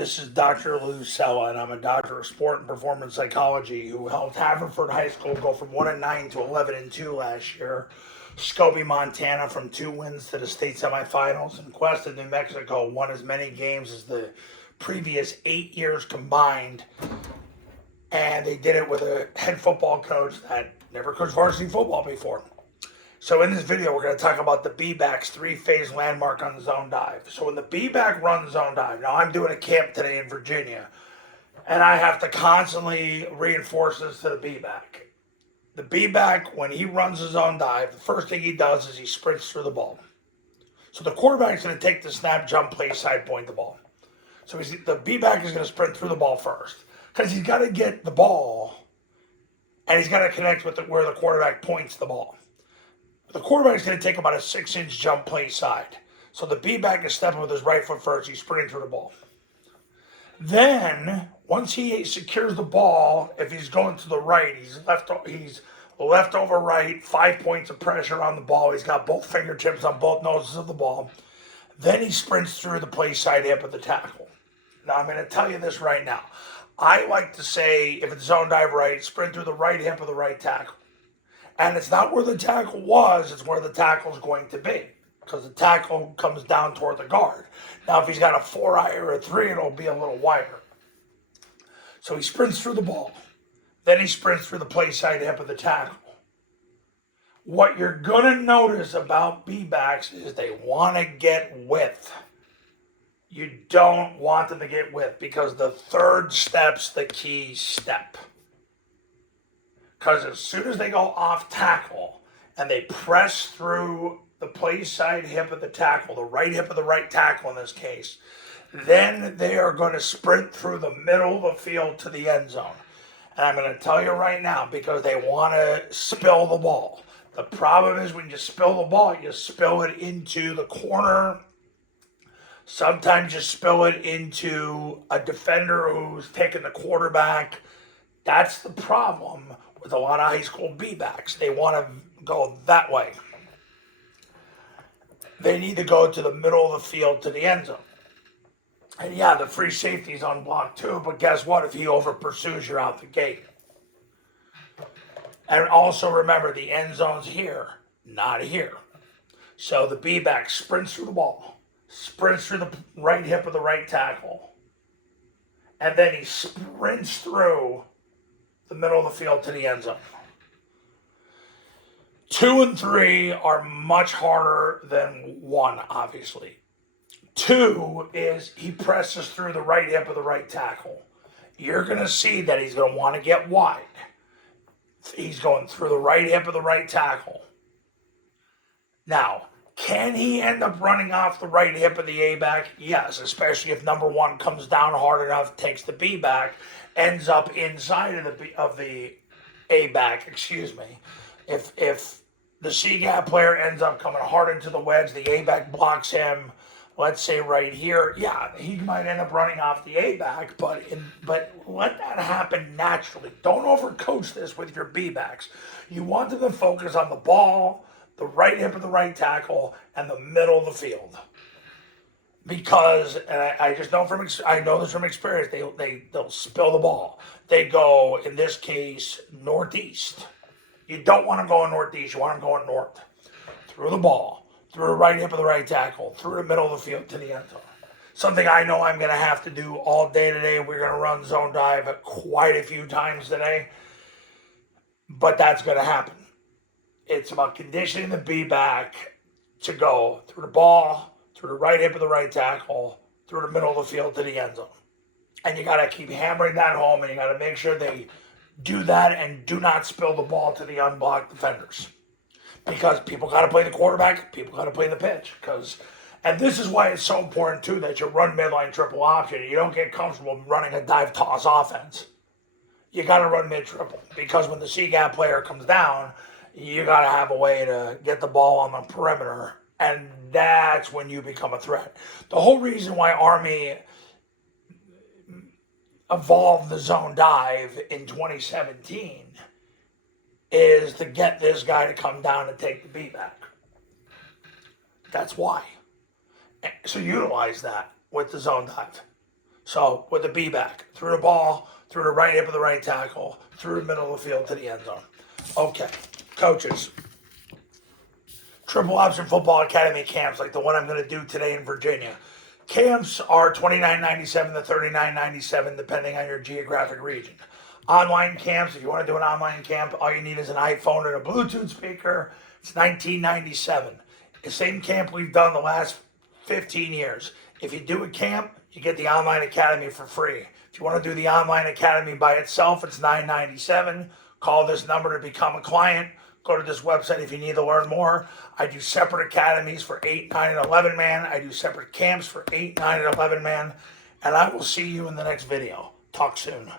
This is Dr. Lou Cella, and I'm a doctor of sport and performance psychology who helped Haverford High School go from 1-9 to 11-2 last year. Scobie, Montana, from 2 wins to the state semifinals, and Cuesta, New Mexico, won as many games as the previous 8 years combined. And they did it with a head football coach that never coached varsity football before. So in this video, we're going to talk about the B-back's three-phase landmark on the zone dive. So when the B-back runs zone dive, now I'm doing a camp today in Virginia, and I have to constantly reinforce this to the B-back. The B-back, when he runs his zone dive, the first thing he does is he sprints through the ball. So the quarterback's going to take the snap, jump, play, side point the ball. So the B-back is going to sprint through the ball first, because he's got to get the ball, and he's got to connect with where the quarterback points the ball. The quarterback's going to take about a 6-inch jump play side. So the B-back is stepping with his right foot first. He's sprinting through the ball. Then, once he secures the ball, if he's going to the right, he's left over right, 5 points of pressure on the ball. He's got both fingertips on both noses of the ball. Then he sprints through the play side hip of the tackle. Now, I'm going to tell you this right now. I like to say, if it's zone dive right, sprint through the right hip of the right tackle. And it's not where the tackle was, it's where the tackle is going to be. Because the tackle comes down toward the guard. Now, if he's got a 4-eye or a 3, it'll be a little wider. So he sprints through the ball. Then he sprints through the play side hip of the tackle. What you're going to notice about B-backs is they want to get width. You don't want them to get width because the third step's the key step. Because as soon as they go off tackle and they press through the play side hip of the tackle, the right hip of the right tackle in this case, then they are going to sprint through the middle of the field to the end zone. And I'm going to tell you right now, because they want to spill the ball. The problem is when you spill the ball, you spill it into the corner. Sometimes you spill it into a defender who's taking the quarterback. That's the problem with a lot of high school B-backs. They want to go that way. They need to go to the middle of the field to the end zone. And yeah, the free safety's on block too, but guess what? If he over pursues, you're out the gate. And also remember, the end zone's here, not here. So the B-back sprints through the ball, sprints through the right hip of the right tackle, and then he sprints through the middle of the field to the end zone. 2 and 3 are much harder than 1, obviously. 2 is he presses through the right hip of the right tackle. You're going to see that he's going to want to get wide. He's going through the right hip of the right tackle. Now, can he end up running off the right hip of the A-back? Yes, especially if number 1 comes down hard enough, takes the B-back, ends up inside of the A-back, If the C-gap player ends up coming hard into the wedge, the A-back blocks him, let's say right here, yeah, he might end up running off the A-back, but let that happen naturally. Don't overcoach this with your B-backs. You want them to focus on the ball, the right hip of the right tackle, and the middle of the field. Because, and I just know I know this from experience, they'll spill the ball. They go, in this case, northeast. You don't want to go northeast, you want them going north. Through the ball, through the right hip of the right tackle, through the middle of the field to the end zone. Something I know I'm going to have to do all day today. We're going to run zone dive quite a few times today. But that's going to happen. It's about conditioning the B-back to go through the ball, through the right hip of the right tackle, through the middle of the field to the end zone. And you got to keep hammering that home, and you got to make sure they do that and do not spill the ball to the unblocked defenders. Because people got to play the quarterback, people got to play the pitch. And this is why it's so important, too, that you run midline triple option. You don't get comfortable running a dive toss offense. You got to run mid-triple. Because when the C-gap player comes down, you got to have a way to get the ball on the perimeter. And that's when you become a threat. The whole reason why Army evolved the zone dive in 2017 is to get this guy to come down and take the beat back. That's why. So utilize that with the zone dive. So with the B back, through the ball, through the right hip of the right tackle, through the middle of the field to the end zone. Okay, coaches. Triple Option Football Academy camps like the one I'm going to do today in Virginia. Camps are $29.97 to $39.97 depending on your geographic region. Online camps, if you want to do an online camp, all you need is an iPhone and a Bluetooth speaker. It's $19.97. The same camp we've done the last 15 years. If you do a camp, you get the online academy for free. If you want to do the online academy by itself, it's $9.97. Call this number to become a client. Go to this website if you need to learn more. I do separate academies for 8, 9, and 11 man. I do separate camps for 8, 9, and 11 man. And I will see you in the next video. Talk soon.